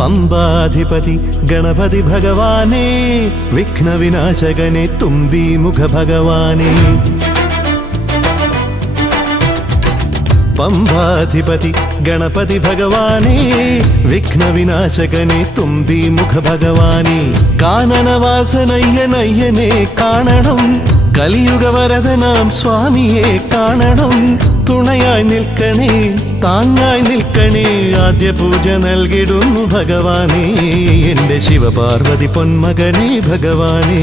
പമ്പാധിപതി ഗണപതി ഭഗവാനേ, വിഘ്നവിനാശകനെ തുമ്പീമുഖ ഭഗവാനേ. പമ്പാധിപതി ഗണപതി ഭഗവാനേ, വിഘ്നവിനാശകനെ തുമ്പീമുഖ ഭഗവാനേ. കാനനവാസനയ്യനയ്യനെ കാണണം, കലിയുഗവരദനാം സ്വാമിയെ കാണണം. തുണയായി നിൽക്കണേ, താങ്ങായി നിൽക്കണേ, ആദ്യ പൂജ നൽകിടുന്നു ഭഗവാനേ, എൻ്റെ ശിവപാർവതി പൊന്മകനേ ഭഗവാനേ.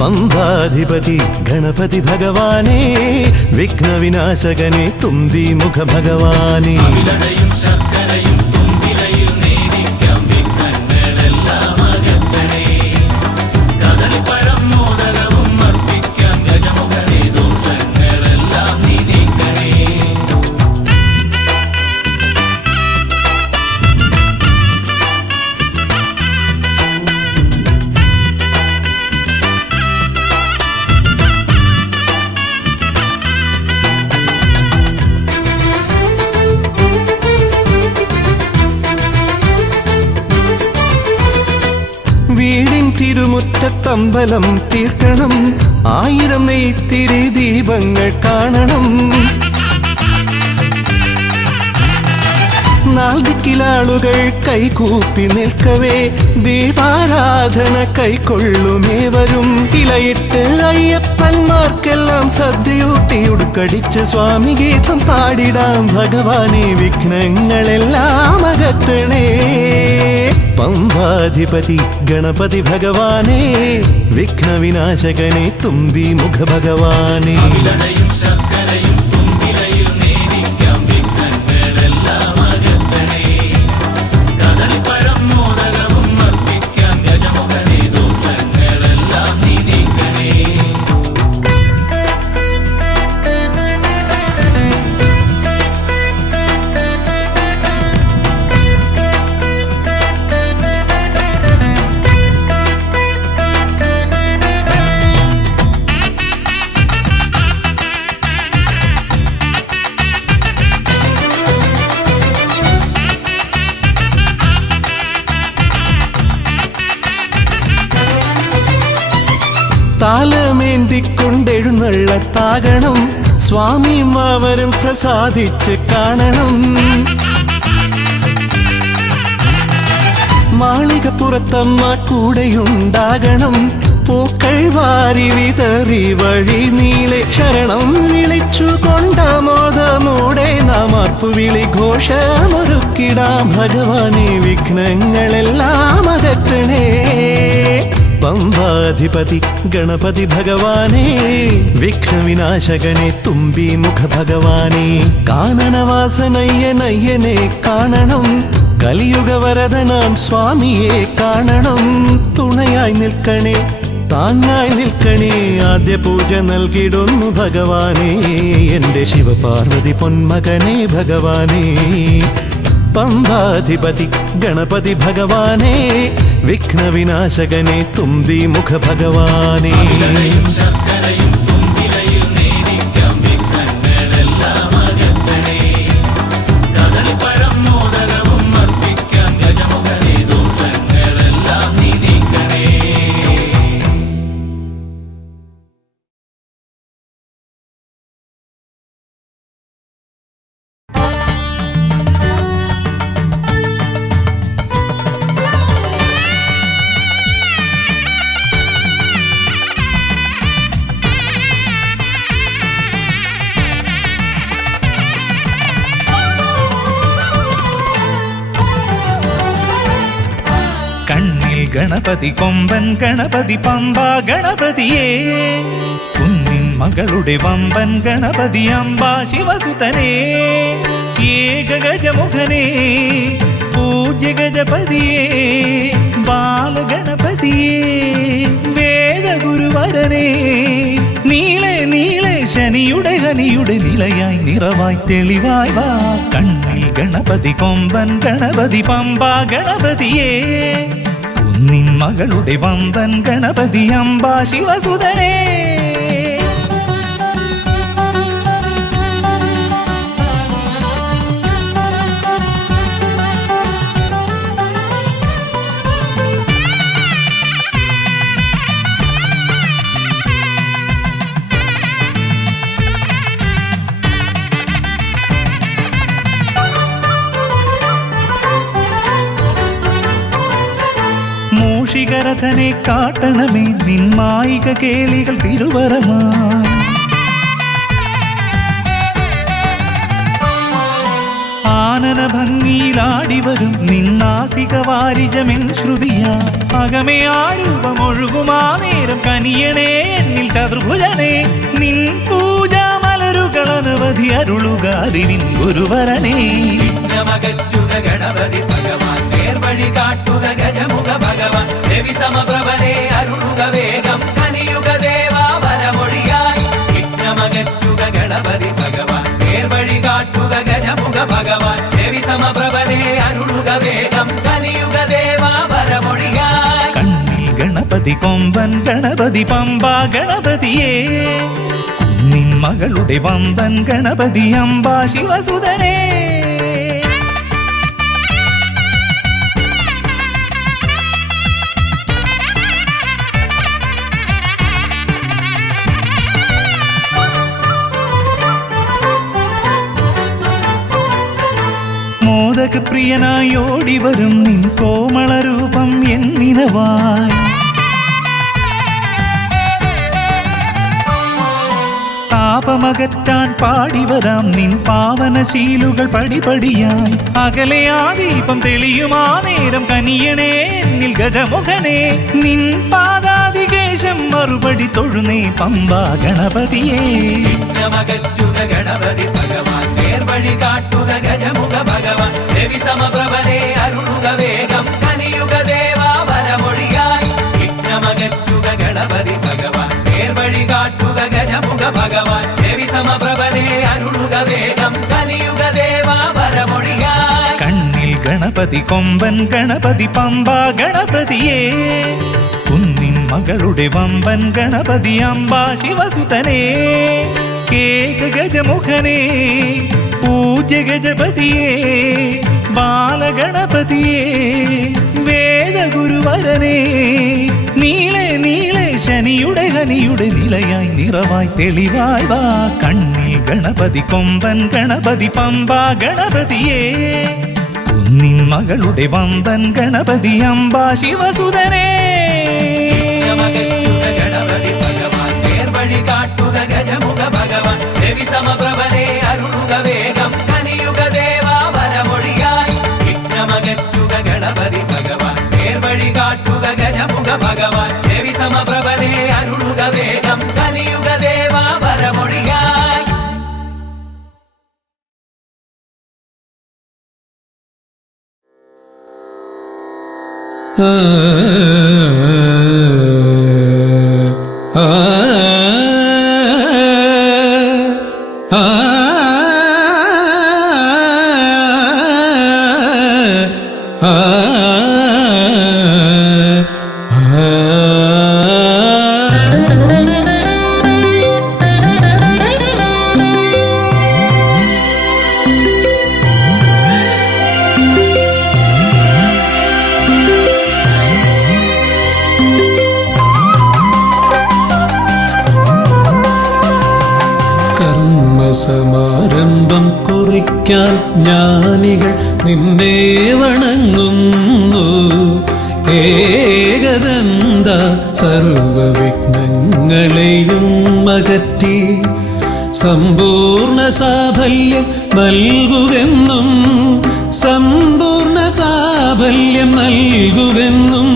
പമ്പാധിപതി ഗണപതി ഭഗവാനേ, വിഘ്നവിനാശകനെ തുമ്പീമുഖ ഭഗവാനേ. വീടിൻ തിരുമുറ്റത്തമ്പലം തീർക്കണം, 1000 നെയ്ത്തിരി ദീപങ്ങൾ കാണണം. നാൽദിക്കിലാളുകൾ കൈകൂപ്പി നിൽക്കവേ, ദീപാരാധന കൈക്കൊള്ളുമേവരും. ഇലയിട്ട് അയ്യപ്പന്മാർക്കെല്ലാം സദ്യയൂട്ടി ഉടുക്കടിച്ച് സ്വാമി ഗീതം പാടിടാം ഭഗവാനെ, വിഘ്നങ്ങളെല്ലാം അകറ്റണേ. പമ്പാധിപതി ഗണപതി ഭഗവാനേ, വിഘ്നവിനാശകനെ തുമ്പീമുഖ ഭഗവാനേ. താലമേന്തിക്കൊണ്ടെഴുന്നള്ളത്താകണം, സ്വാമിയും അവരും പ്രസാദിച്ച് കാണണം. മാളികപ്പുറത്തമ്മ കൂടെയുണ്ടാകണം, പൂക്കൾ വാരി വിതറി വഴി നീളെ ശരണം വിളിച്ചു കൊണ്ടാമോദമോടെ നാം അർപ്പുവിളി ഘോഷമൊരുക്കിടാം ഭഗവാനെ, വിഘ്നങ്ങളെല്ലാം അകറ്റണേ. പമ്പാധിപതി ഗണപതി ഭഗവാനേ, വിഘ്നവിനാശകനെ തുമ്പീമുഖ ഭഗവാനേ. കാനനവാസനയ്യനയ്യനെ കാണണം, കലിയുഗവരദനാം സ്വാമിയെ കാണണം. തുണയായി നിൽക്കണേ, താങ്ങായി നിൽക്കണേ, ആദ്യ പൂജ നൽകിടുന്നു ഭഗവാനേ, എൻ്റെ ശിവപാർവതി പൊന്മകനേ ഭഗവാനേ. പമ്പാധിപതി ഗണപതി ഭഗവാനേ, വിഘ്നവിനാശകനെ തുമ്പീമുഖ ഭഗവാനേ. ഗണപതി കൊമ്പൻ ഗണപതി പമ്പാ ഗണപതിയേ, കുന്നിൻ മകളുടെ വമ്പൻ ഗണപതി അംബാ ശിവസുതനേ. ഏകഗജമുഖനേ പൂജ്യ ഗജപതിയേ, ബാലഗണപതിയേ വേദഗുരുവരനേ. നീളെ നീളെ ശനിയുടെ ഹനിയുടെ നിലയായി നിറവായി തെളിവായി വാ. കണ്ണിൽ ഗണപതി കൊമ്പൻ ഗണപതി പമ്പാ ഗണപതിയേ, നിൻ മകളുടെ വമ്പൻ ഗണപതി അംബാ ശിവസുതനേ. മൂഷികരഥനെ കാട്ടണമേ നിന്മായിക കേളികൾ തിരുവരമായി. ആനന ഭംഗിയിലാടിവരും നിന്നാസിക വാരിജമെൻ ശ്രുതിയാ. അകമേ ആരൂപമൊഴുകുമാ നേരം കനിയണേ എന്നിൽ ചതുർഭുജനെ. നിൻ പൂജാമലരുകളനവധി അരുളുകാരിൻ ഗുരുവരനേ. വിഘ്നമകറ്റുക ഗണപതി ഭഗവാൻ, നേർവഴി കാട്ടുക ഗജമുഖ ഭഗവാൻ. രവി സമപ്രഭനെ അരുളുക വേഗം, കനിയുക ദേവാ വരമൊഴിയായി. വിഘ്നമകറ്റുക ഗണപതി ഭഗവാൻ, നേർവഴി കാട്ടുക ഗജമുഖ ഭഗവാൻ. രവി സമപ്രഭനെ അരുളുക വേഗം, കനിയുക ദേവാ വരമൊഴിയായി. കണ്ണിൽ ഗണപതി കൊമ്പൻ ഗണപതി പമ്പ ഗണപതിയേ. നിൻ മകളുടെ വമ്പൻ ഗണപതി അംബ ശിവസുതനേ. മോദക പ്രിയനായി ഓടിവരും നിൻ കോമളരൂപം എന്നിനവായി. താപമകറ്റാൻ പാടിവരാം നിൻ പാവനശീലുകൾ പടിപടിയായി. അകലെ ആ ദീപം തെളിയുമാ നേരം കനിയണേ എന്നിൽ ഗജമുഖനെ. നിൻ പാദാതികേശം മറുപടി തൊഴുന്നേ പമ്പ ഗണപതിയേ. വിഘ്നമകറ്റുക ഗണപതി ഭഗവാൻ, നേർവഴി കാട്ടുക ഗജമുഖ ഭഗവാൻ. രവി സമപ്രഭനെ അരുളുക വേഗം, കനിയുക ദേവാ വരമൊഴിയായി. വിഘ്നമകറ്റുക ഗണപതി ഭഗവാൻ, നേർവഴി കാട്ടുക ഗജമുഖ ഭഗവാൻ. രവി സമപ്രഭനെ അരുളുക വേഗം, കനിയുക ദേവാ വരമൊഴിയായി. കണ്ണിൽ ഗണപതി കൊമ്പൻ ഗണപതി പമ്പ ഗണപതിയേ. കുന്നിൻ മകളുടെ വമ്പൻ ഗണപതി അംബ ശിവസുതനേ. കേക ഗജമുഖനേ പൂജ്യ ഗജപതിയേ. ബാലഗണപതിയേ വേദഗുരുവരനേ. നീളെ നീളെ ശനിയുടെ ഹനിയുടെ നിലയായി നിറവായി തെളിവായി വാ. കണ്ണിൽ ഗണപതി കൊമ്പൻ ഗണപതി പമ്പ ഗണപതിയേ. കുന്നിൻ മകളുടെ വമ്പൻ ഗണപതി അംബ ശിവസുതനേ. വിഘ്നമകറ്റുക ഗണപതി ഭഗവാൻ, നേർവഴി കാട്ടുക ഗജമുഖ ഭഗവാൻ. രവി സമപ്രഭനെ അരുളുക വേഗം, കനിയുക ദേവാ വരമൊഴിയായി. വിഘ്നമകറ്റുക ഗണപതി ഭഗവാൻ, നേർവഴി കാട്ടുക ഗജമുഖ ഭഗവാൻ. രവി സമപ്രഭനെ അരുളുക വേഗം, കനിയുക ദേവാ വരമൊഴിയായി. സമാരംഭം കുറിക്കാൻ ജ്ഞാനികൾ നിന്നെ വണങ്ങുന്നു. ഏകദന്ത സർവവിഘ്നങ്ങളെയും അകറ്റി സമ്പൂർണ്ണ സാഫല്യം നൽകുകെന്നും സമ്പൂർണ്ണ സാഫല്യം നൽകുകെന്നും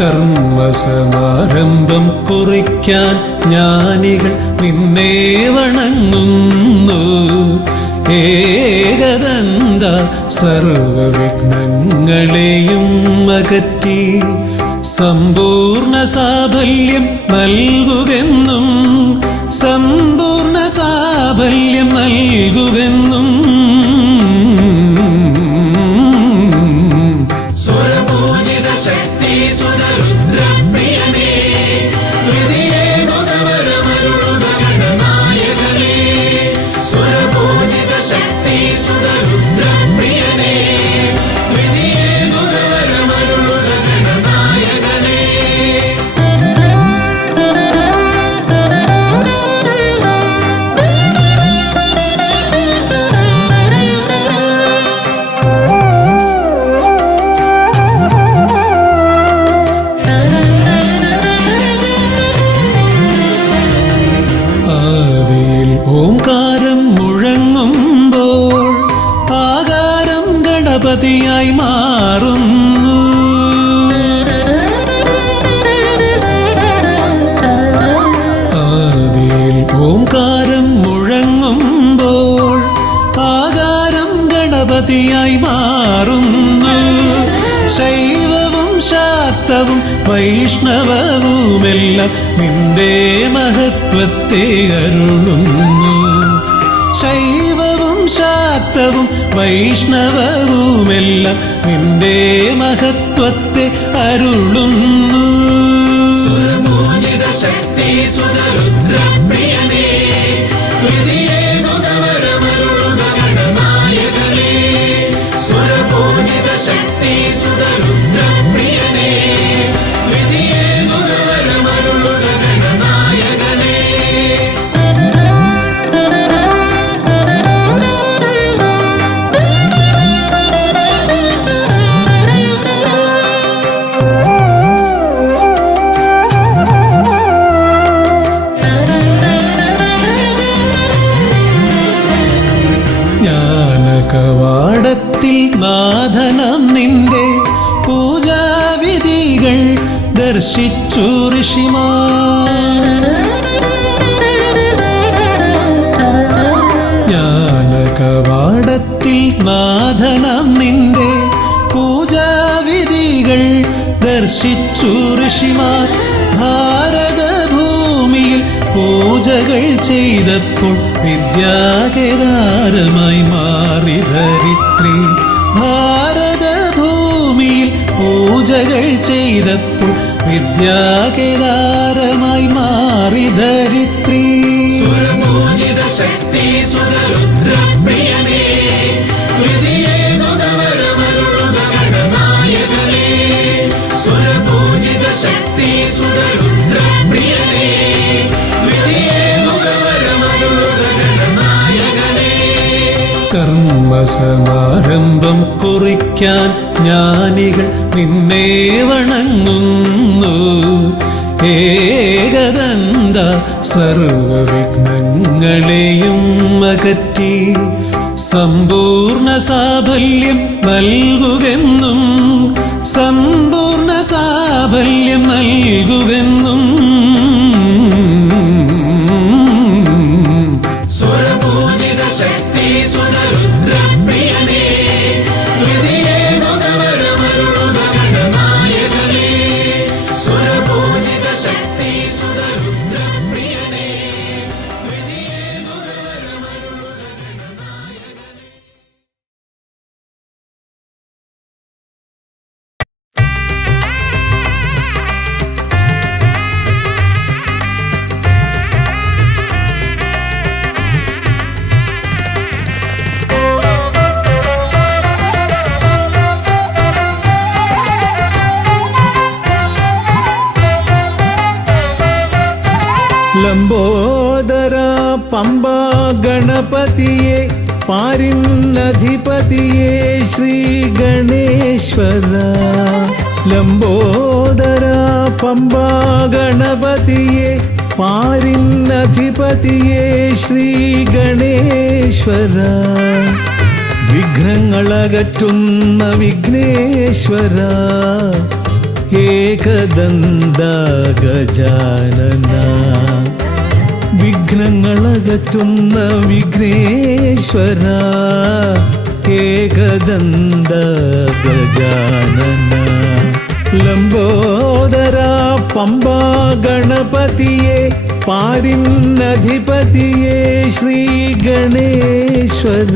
കർമ്മസമാരംഭം കുറിക്കാൻ ജ്ഞാനികൾ നിന്നെ വണങ്ങുന്നു. ഏകദന്ത സർവവിഘ്നങ്ങളെയും അകറ്റി സമ്പൂർണ്ണ സാഫല്യം നൽകുകെന്നും സമ്പൂർണ്ണ സാഫല്യം നൽകുകെന്നും സ്വരപൂജിത ശക്തി സുതരുദ്രപ്രിയനേ. ഹൃദയേ മുതവരമരുളുക ഗണനായകനേ. സ്വരപൂജിത ശക്തി സുതരുദ്രപ്രിയനേ. ഹൃദയേ മുതവരമരുളുക ഗണനായകനേ. ഗണപതിയായി മാറുന്നു. ആദിയിൽ ഓംകാരം മുഴങ്ങുമ്പോൾ ആകാരം ഗണപതിയായി മാറുന്നു. ശൈവവും ശാക്തവും വൈഷ്ണവവുമെല്ലാം നിന്റെ മഹത്വത്തെ അരുളുന്നു. ശൈവവും ശാക്തവും വൈഷ്ണവവുമെല്ലാം നിന്റെ മഹത്വത്തെ അരുളുന്നു. സുരപൂജിത ശക്തി സുതരുദ്രപ്രിയനേ, ഹൃദയേകുതവരമരുളുക ഗണനായകനേ. സുരപൂജിത ശക്തി സുതരുദ്രപ്രിയനേ, ഹൃദയേകുതവരമരുളുക ഗണനായകനേ. കവാടത്തിൽ നാഥനം നിന്റെ പൂജാവിധികൾ ദർശിച്ചു ഋഷിമാർ. ജ്ഞാനകവാടത്തിൽ നാഥനം നിന്റെ പൂജാവിധികൾ ദർശിച്ചു ഋഷിമാർ. ഭാരതഭൂമിയിൽ പൂജകൾ ചെയ്തപ്പോൾ വിദ്യാകേദാരമായി മാറി ധരിത്രി. ഭാരതഭൂമിയിൽ പൂജകൾ ചെയ്തപ്പോൾ വിദ്യാകേദാരമായി മാറി ധരിത്രി. സുരപൂജിത ശക്തി സുതരുദ്രപ്രിയനേ, ഹൃദയേകുതവരമരുളുക ഗണനായകനേ. സുരപൂജിത ശക്തി സുതരുദ്രപ്രിയനേ, ഹൃദയേകുതവരമരുളുക ഗണനായകനേ. കർമ്മസമാരംഭം കുറിക്കാൻ ജ്ഞാനികൾ നിന്നെ വണങ്ങുന്നു. ഏകദന്ത സർവവിഘ്നങ്ങളെയും അകറ്റി സമ്പൂർണ്ണ സാഫല്യം നൽകുകെന്നും സമ്പൂർണ്ണ സാഫല്യം നൽകുകെന്നും. സുരപൂജിത ശക്തി സുതരുദ്രപ്രിയനേ, ഹൃദയേകുതവരമരുളുക ഗണനായകനേ. സുരപൂജിത ശക്തി സുതരുദ്രപ്രിയനേ, ഹൃദയേകുതവരമരുളുക ഗണനായകനേ. ലംബോദര പമ്പ ഗണപതിയെ പാരിന്നധിപതിയെ ശ്രീ ഗണേശ്വര. ലംബോദര പമ്പ ഗണപതിയെ പാരിന്നധിപതിയെ ശ്രീ ഗണേശ്വര. വിഘ്നങ്ങളകറ്റുന്ന വിഘ്നേശ്വര, ഏകദന്ത ഗജാനന. വിഘ്നങ്ങളകറ്റുന്ന വിഘ്നേശ്വര, ഏകദന്ത ഗജാനന. ലംബോദര പമ്പ ഗണപതിയെ പാരിന്നധിപതിയെ ശ്രീ ഗണേശ്വര.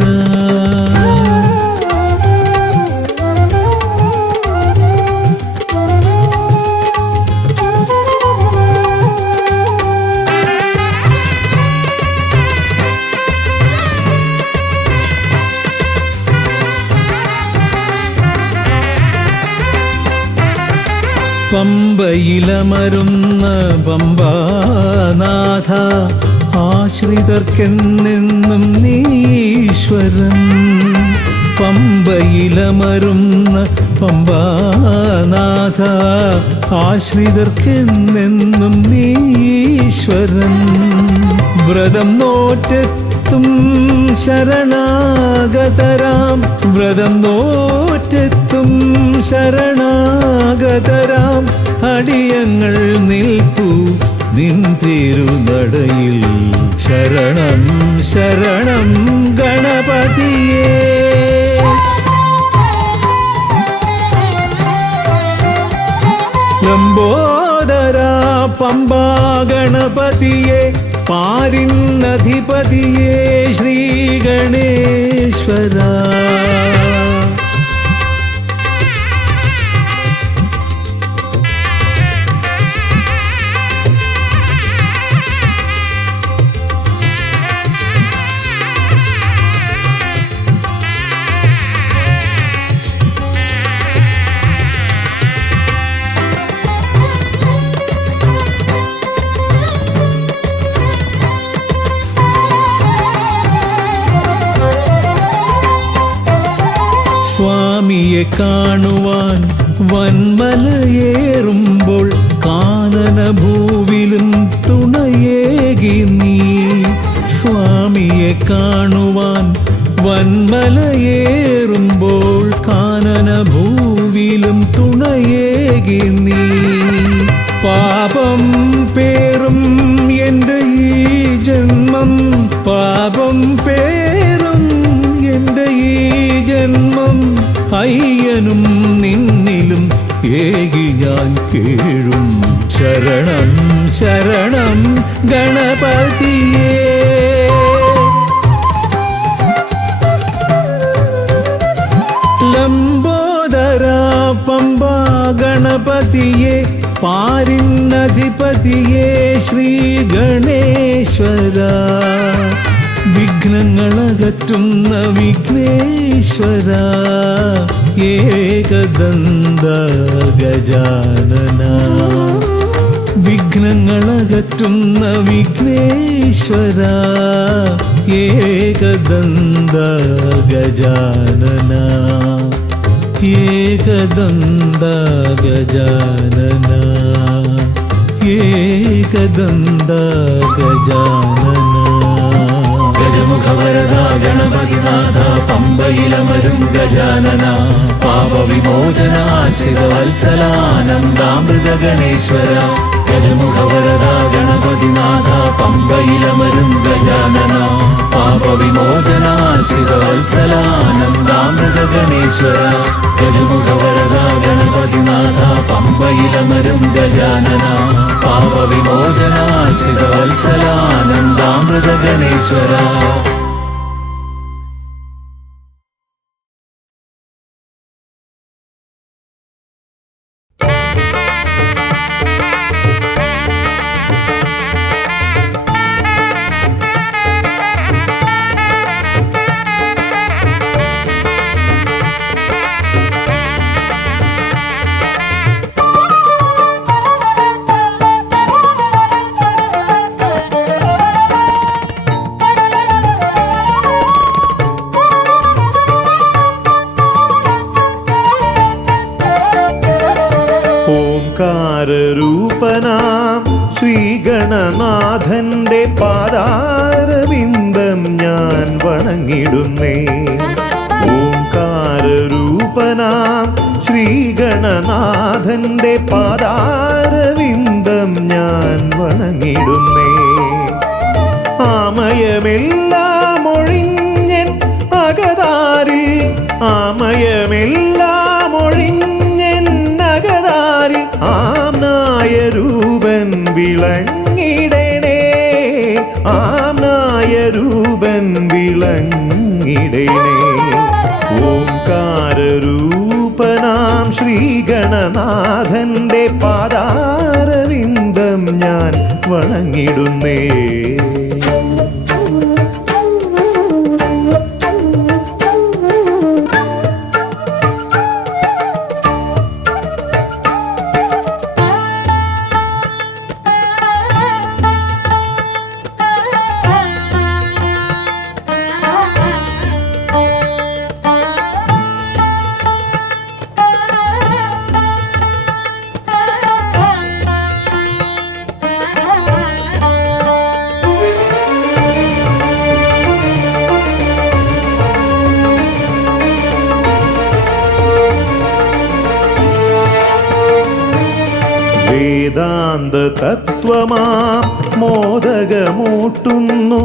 പമ്പയിലമരുന്ന പമ്പാനാഥ, ആശ്രിതർക്കെന്നെന്നും നീശ്വരൻ. പമ്പയിലമരുന്ന പമ്പാനാഥ, ആശ്രിതർക്കെന്നെന്നും നീശ്വരൻ. വ്രതം നോറ്റെത്തും ശരണാഗതരാം വ്രതം നോറ്റെത്തും ശരണാഗതരാം അടിയങ്ങൾ നിൽപ്പു നിൻ തിരുനടയിൽ. ശരണം ശരണം ഗണപതിയേ. ലംബോദരാ പമ്പാ ഗണപതിയേ, പാരിന്നധിപതിയേ ശ്രീ ഗണേശ്വരാ. സ്വാമിയെ കാണുവാൻ വന്മലയേറുമ്പോൾ കാനനഭൂവിലും തുണയേകി നീ. സ്വാമിയെ കാണുവാൻ വന്മലയേറുമ്പോൾ കാനനഭൂവിലും തുണയേകി നീ. പാപം പേറും എൻ്റെ ഈ ജന്മം, പാപം പേറും എൻ്റെ ഈ ജന്മം, അയ്യനും നിന്നിലും ഏകി ഞാൻ കേഴും. ശരണം ശരണം ഗണപതിയേ. ലംബോദരാ പമ്പാ ഗണപതിയേ, പാരിന്നധിപതിയേ ശ്രീ ഗണേശ്വരാ. വിഘ്നങ്ങളകറ്റുന്ന വിഘ്നേശ്വര, ഏകദന്ത ഗജാനന. വിഘ്നങ്ങളകറ്റുന്ന വിഘ്നേശ്വര, ഏകദന്ത ഗജാനന. ഏകദന്ത ഗജാനന, ഏകദന്ത ഗജാനന. ഗജമുഖവരദ ഗണപതിനാഥ പമ്പയിലമരും ഗജാനന. പാപവിമോചനാശ്രിതവത്സലാനന്ദാമൃത ഗണേശ്വര. ഗജമുഖവരദ ഗണപതിനാഥ പമ്പയിലമരും ഗജാനന. പാപവിമോചനാശ്രിതവത്സലാനന്ദാമൃത ഗണേശ്വര. ഗജമുഖവരദ ഗണപതിനാഥ പമ്പയിലമരും ഗജാനന. പാപവിമോചനാശ്രിതവത്സലാനന്ദാമൃത ഗണേശ്വര. ഓംകാരരൂപനാം ശ്രീഗണനാഥന്റെ പാദാരവിന്ദം ഞാൻ വണങ്ങിടുന്നേ. ഓംകാരരൂപനാം ശ്രീഗണനാഥന്റെ പാദാരവിന്ദം ഞാൻ വണങ്ങിടുന്നേ. ആമയമെല്ലാം ഒഴിഞ്ഞൻ അകതാരിൽ, ആമയമെല്ലാം ഒഴിഞ്ഞൻ അകതാരിൽ ആംനായ രൂപൻ വിളങ്ങിടണേ. ആംനായ രൂപൻ വിളങ്ങിടണേ. ഓംകാരരൂപനാം ശ്രീഗണനാഥന്റെ പാദാരവിന്ദം ഞാൻ വണങ്ങിടുന്നേ. വേദാന്ത തത്വമാം മോദകമൂട്ടുന്നു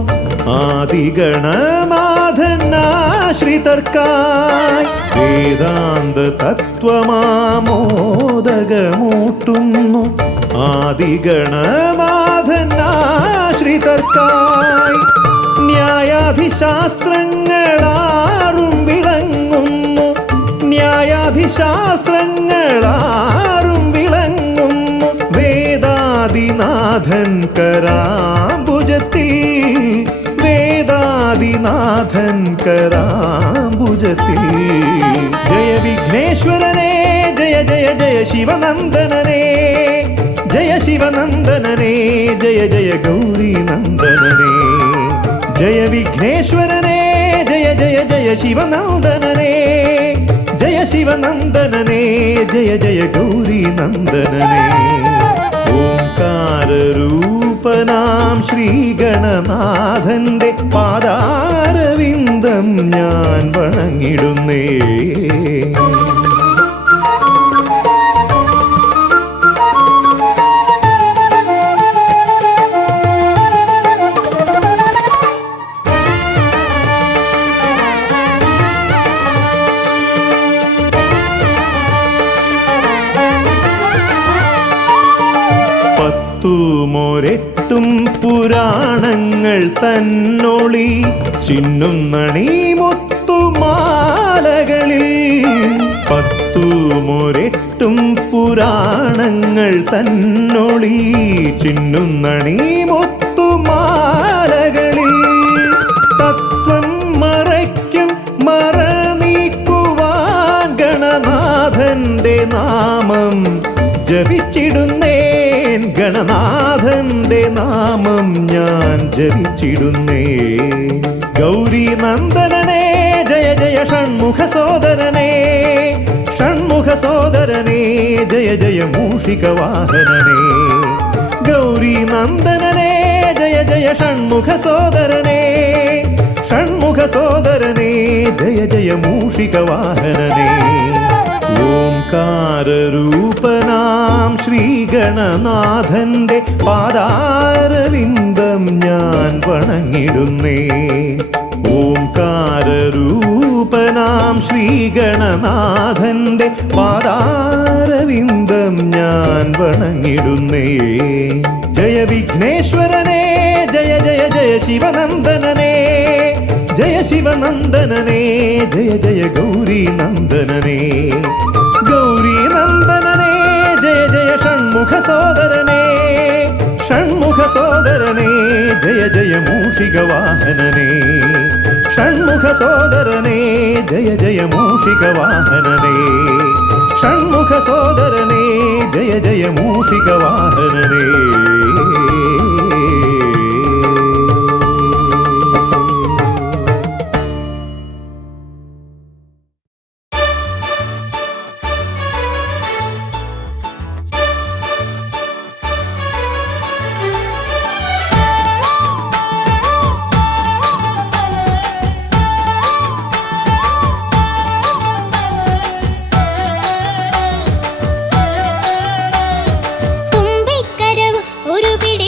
ആദിഗണനാഥനാശ്രിതർക്കായി. വേദാന്ത തത്വമാം മോദകമൂട്ടുന്നു ആദിഗണനാഥനാശ്രിതർക്കായി. ന്യായാധിശാസ്ത്രങ്ങളാറും വിളങ്ങുന്നു, ന്യായാധിശാസ്ത്രങ്ങളാറും വിളങ്ങുന്നു വേദാദിനാഥൻ കരാംബുജത്തിൽ, വേദാദിനാഥൻ കരാംബുജത്തിൽ. ജയ വിഘ്നേശ്വരനേ ജയ ജയ ജയ ശിവനന്ദനനേ, ജയ ശിവനന്ദനനേ ജയ ജയ ഗൗരീനന്ദനനേ. ജയ വിഘ്നേശ്വരനേ ജയ ജയ ജയ ശിവനന്ദനനേ, ജയ ശിവനന്ദനനേ ജയ ജയ ഗൗരീനന്ദനനേ. ഓംകാരരൂപനാം ശ്രീഗണനാഥന്റെ പാദാരവിന്ദം ഞാൻ വണങ്ങിടുന്നേ. പത്തുമൊരെട്ടും പുരാണങ്ങൾ തന്നൊളി ചിന്നുന്നണി മുത്തുമാലകളിൽ. പത്തുമൊരെട്ടും പുരാണങ്ങൾ തന്നൊളി ചിന്നുന്നണി മുത്തുമാലകളിൽ. തത്വം മറയ്ക്കും മറ നീക്കുവാൻ ഗണനാഥന്റെ നാമം ജപിച്ചിടുന്നേൻ, ഗണനാഥന്റെ നാമം ഞാൻ ജപിച്ചിടുന്നേൻ. ഗൗരീനന്ദനനേ ജയ ജയ ഷൺമുഖ സോദരനേ, ഷൺമുഖ സോദരനേ ജയ ജയ മൂഷികവാഹനനേ. ഗൗരീനന്ദനനേ ജയ ജയ ഷൺമുഖ സോദരനേ, ഷൺമുഖ സോദരനേ ജയ ജയ മൂഷികവാഹനനേ. ഓംകാരരൂപനാം ശ്രീഗണനാഥന്റെ പാദാരവിന്ദം ഞാൻ വണങ്ങിടുന്നേ. ഓംകാരരൂപനാം ശ്രീഗണനാഥന്റെ പാദാരവിന്ദം ഞാൻ വണങ്ങിടുന്നേ. ജയ വിഘ്നേശ്വരനേ ജയ ജയ ജയ ശിവനന്ദനനേ, ജയ ശിവനന്ദനനേ ജയ ജയ ഗൗരീനന്ദനനേ. ഗൗരീനന്ദനനേ ജയ ജയ ഷൺമുഖ സോദരനേ, ഷൺമുഖ സോദരനേ ജയ ജയ മൂഷികവാഹനനേ. ഷൺമുഖ സോദരനേ ജയ ജയ മൂഷികവാഹനനേ, ഷൺമുഖ സോദരനേ ജയ ജയ മൂഷികവാഹനനേ. തുമ്പിക്കരവ് ഒരു പിടി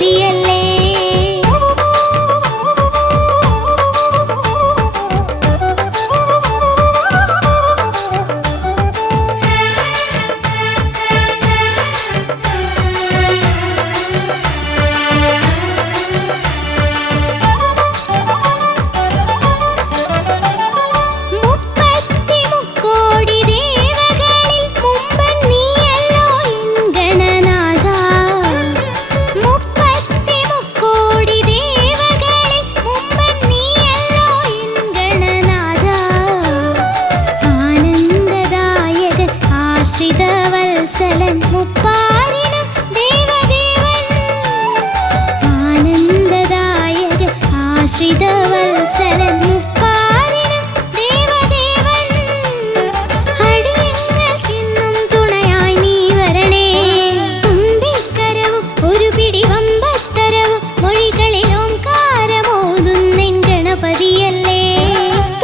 ഗണപതിയല്ലേ. ആശ്രിതവത്സലൻ മുപ്പാരിനും ദേവദേവൻ, ആനന്ദദായകൻ ആശ്രിതവത്സലൻ മുപ്പാരിനും ദേവദേവൻ. അടിയങ്ങൾക്കിന്നും തുണയായി നീ വരണേ. തുമ്പിക്കരവും ഒരു പിടി വമ്പത്തരവും മൊഴികളിൽ ഓംകാരമോതുന്നെൻ ഗണപതിയല്ലേ.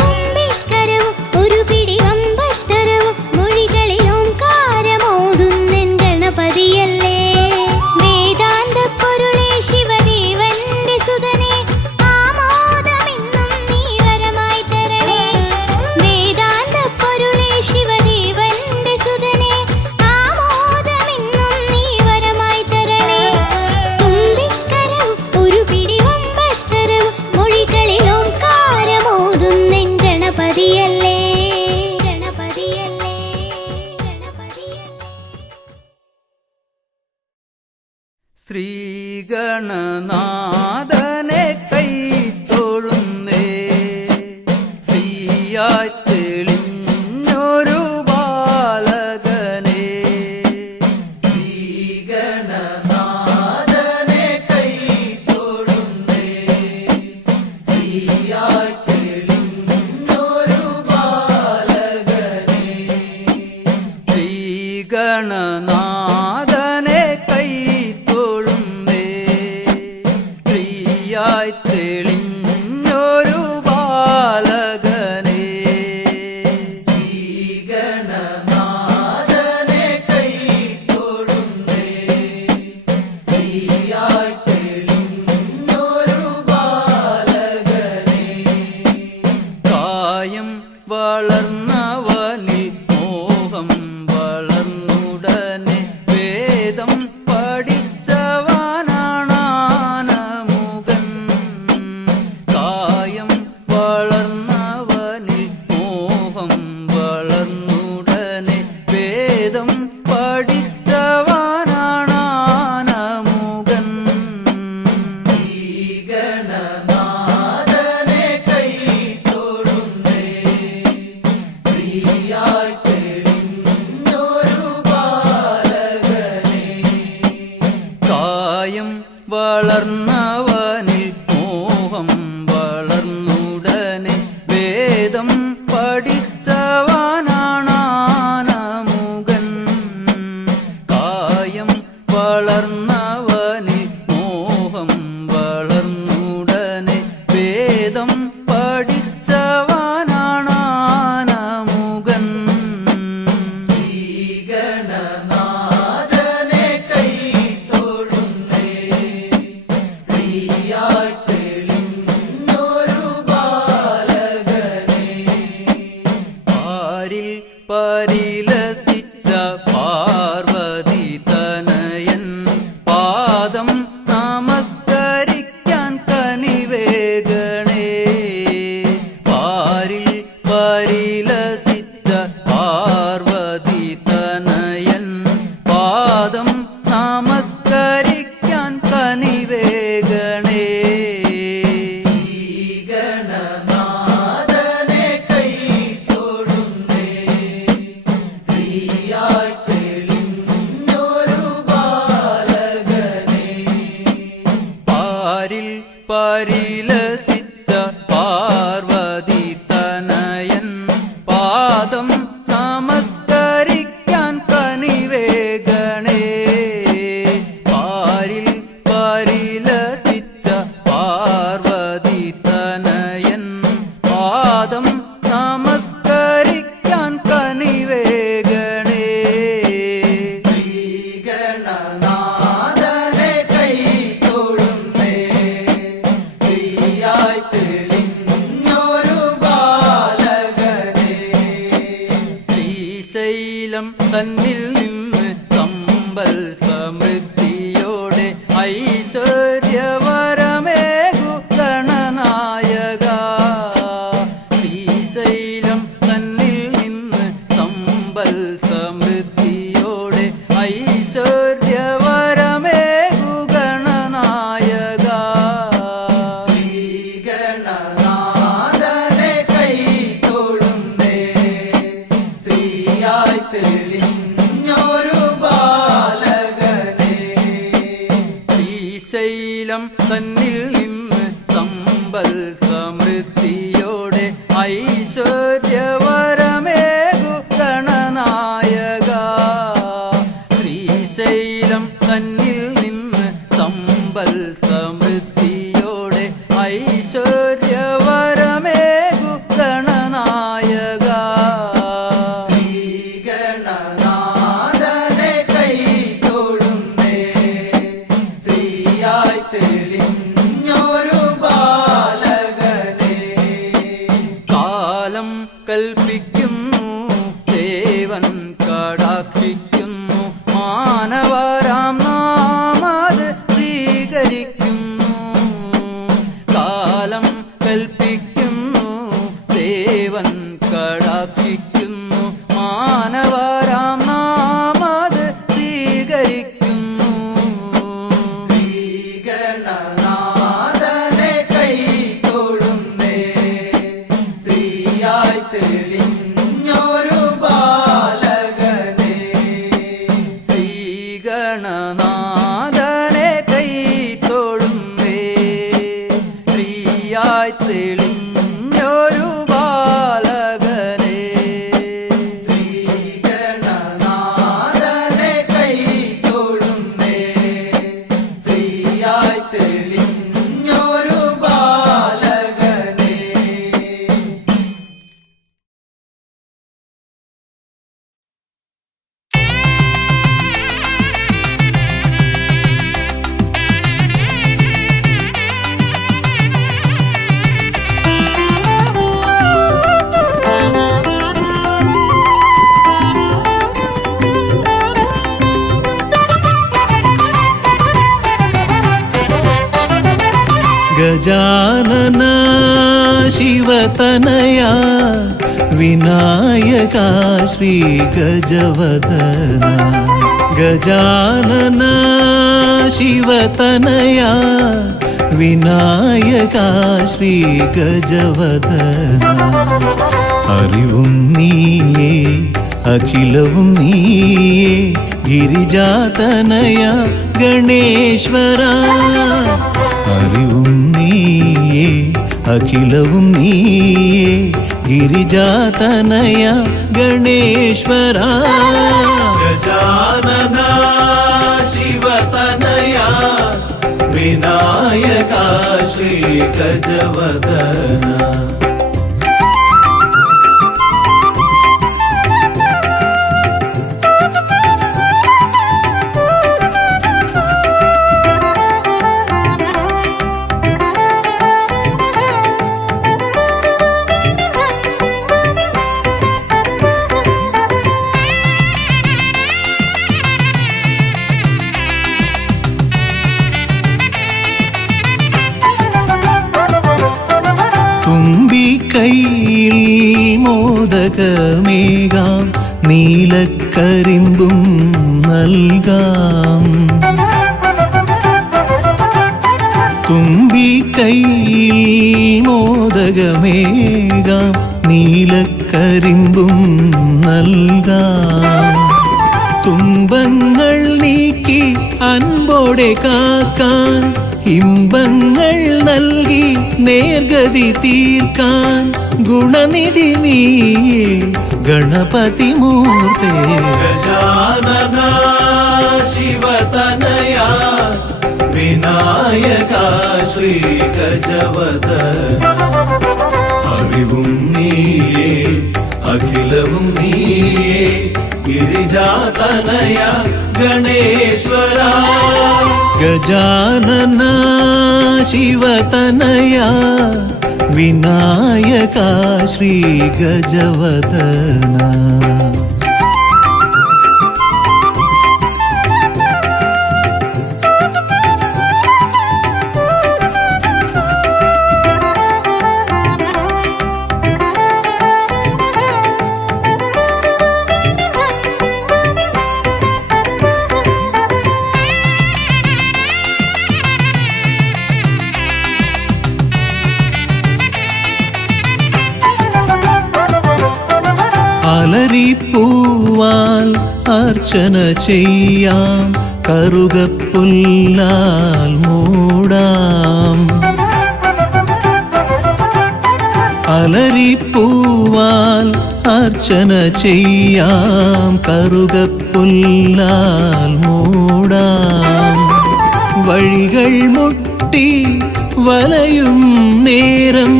തുമ്പിക്കരവും ഒരു പിടി വമ്പത്തരവും മൊഴികളിൽ ഓംകാരമോതുന്നെൻ ഗണപതിയല്ലേ. വേദാന്ത പൊരുളേ ശിവദേവന്റെ സുതനേ, ആമോദമിന്നും നീ വരമായി തരണേ. വേദാന്ത പൊരുളേ ശിവദേവന്റെ സുതനേ, ആമോദമിന്നും നീ വരമായി തരണേ. തുമ്പിക്കരവും ഒരു പിടി വമ്പത്തരവും മൊഴികളിൽ ഓംകാരമോതുന്നെൻ ഗണപതിയല്ലേ. ഗണപതിയല്ലേ, ഗണപതിയല്ലേ. ശ്രീഗണനാഥനെ കൈ തൊഴുന്നേ, ശ്രീയായി തെളിഞ്ഞൊരു ബാലകനെ. ശ്രീഗണനാഥനെ കൈ തൊഴുന്നേ, ശ്രീയായി തെളിഞ്ഞൊരു ബാലകനെ. ശ്രീഗണനാഥനെ കൈ തൊഴുന്നേ, ശ്രീയായി തെളിഞ്ഞൊരു ബാലകനെ. ശ്രീഗണനാഥനെ കൈ തൊഴുന്നേ, ശ്രീയായി തെളിഞ്ഞൊരു ബാലകനെ. കായം വളർന്നവനിൽ മോഹം വളർന്നുടനെ വേദം പഠിച്ചവനാണാനമുകൻ. കായം വളർന്നവനിൽ മോഹം വളർന്നുടനെ വേദം പഠിച്ചവനാണാനമുകൻ. ശ്രീഗണനാഥനെ കൈ തൊഴുന്നേ, ശ്രീയായി തെളിഞ്ഞൊരു ബാലകനെ. കായം വളർന്നവനിൽ മോഹം വളർന്നുടനെ വേദം പഠിച്ചവനാണാനമുകൻ. കായം വളർന്നവനിൽ മോഹം വളർന്നുടനെ വേദം പഠിച്ചവനാണാനമുകൻ. ശ്രീഗണനാഥനെ കൈ തൊഴുന്നേ, ശ്രീയായി തെളിഞ്ഞൊരു ബാലകനെ. പാരിൽ പരിലസിച്ച പാർവതി തനയൻ പാദം നമസ്കരിക്കാൻ കനിവേഗണേ. പാരിൽ പരിലസിച്ച പാർവതി തനയൻ പാദം നമസ്കരിക്കാൻ കനിവേഗണേ. ശ്രീഗണനാഥനെ കൈ തൊഴുന്നേ, ശ്രീയായി തെളിഞ്ഞൊരു ബാലകനെ. പാരിൽ പരിലസിച്ച പാർവതി തനയൻ പാദം നമസ്കരിക്കാൻ കനിവേഗണേ. പാരിൽ പരിലസിച്ച പാർവതി തനയൻ പാദം നമസ്കരിക്കാൻ കനിവേഗണേ. ശ്രീഗണനാഥനെ കൈ തൊഴുന്നേ, ശ്രീശൈലം തന്നിൽ നിന്ന് സമ്പൽ സമൃദ്ധിയോടെ ഐശ്വര്യവരമേകു ഗണനായക. ശ്രീശൈലം തന്നിൽ നിന്ന് സമ്പൽ സമൃദ്ധിയോടെ ഐശ്വര്യവരമേകു ഗണനായക. ശ്രീഗണനാഥനെ കൈ തൊഴുന്നേ, ശ്രീയായി തെളിഞ്ഞൊരു ബാലകനെ. കാലം കൽപ്പിക്കുന്നു ദേവൻ കടാക്ഷിക്കുന്നു, മാനവരാം നാമത് സ്വീകരിക്കുന്നു. കാലം കൽപ്പിക്കുന്നു ദേവൻ കടാക്ഷിക്കുന്നു, മാനവരാം നാമത് സ്വീകരിക്കുന്നു. ശ്രീഗണനാഥനെ കൈ തൊഴുന്നേ, ശ്രീയായി തെളിഞ്ഞൊരു ബാലകനെ. ശ്രീഗണനാഥനെ കൈ തൊഴുന്നേ, ശ്രീയായി തെളിഞ്ഞൊരു ബാലകനെ. ശ്രീഗണനാഥനെ കൈ തൊഴുന്നേ, ശ്രീയായി തെളിഞ്ഞൊരു ബാലകനെ. ಗಜಾನನ ಶಿವತನಯ ವಿನಾಯಕ ಶ್ರೀ ಗಜವದನ. ಗಜಾನನ ಶಿವತನಯ ವಿನಾಯಕ ಶ್ರೀ ಗಜವದನ. അറിവും നീയേ അഖിലവും നീയേ ഗിരിജാതനയ ഗണേശ്വര. അറിവും നീയേ അഖിലവും നീയേ ഗിരിജാതനയ ഗണേശ്വര. ഗജാനന ശിവതനയ വിനായക ശ്രീ ഗജവദന. തുമ്പിക്കൈയിൽ മോദകമേകാം നീലക്കരിമ്പും നൽകാം. തുമ്പിക്കൈയിൽ മോദകമേകാം നീലക്കരിമ്പും നൽകാം. തുമ്പങ്ങൾ നീക്കി അൻപോടെ കാക്കാൻ ഇമ്പങ്ങൾ നൽകി നേർഗതി തീർക്കാൻ ഗുണനിധി നീയേ ഗണപതി മൂർത്തേ. ഗജാനന ശിവതനയ വിനായക ശ്രീ ഗജവദന. അറിവും നീയേ അഖിലവും നീയേ ഗിരിജാതനയ ഗണേശ്വര. ഗജാനന ശിവതനയ വിനായക ശ്രീ ഗജവദന. അലരിപ്പൂവാൽ അർച്ചന ചെയ്യാം കറുകപ്പുല്ലാൽ മൂടാം. അലരിപ്പൂവാൽ അർച്ചന ചെയ്യാം, കറുകപ്പുല്ലാൽ മൂടാം. വഴികൾ മുട്ടി വലയും നേരം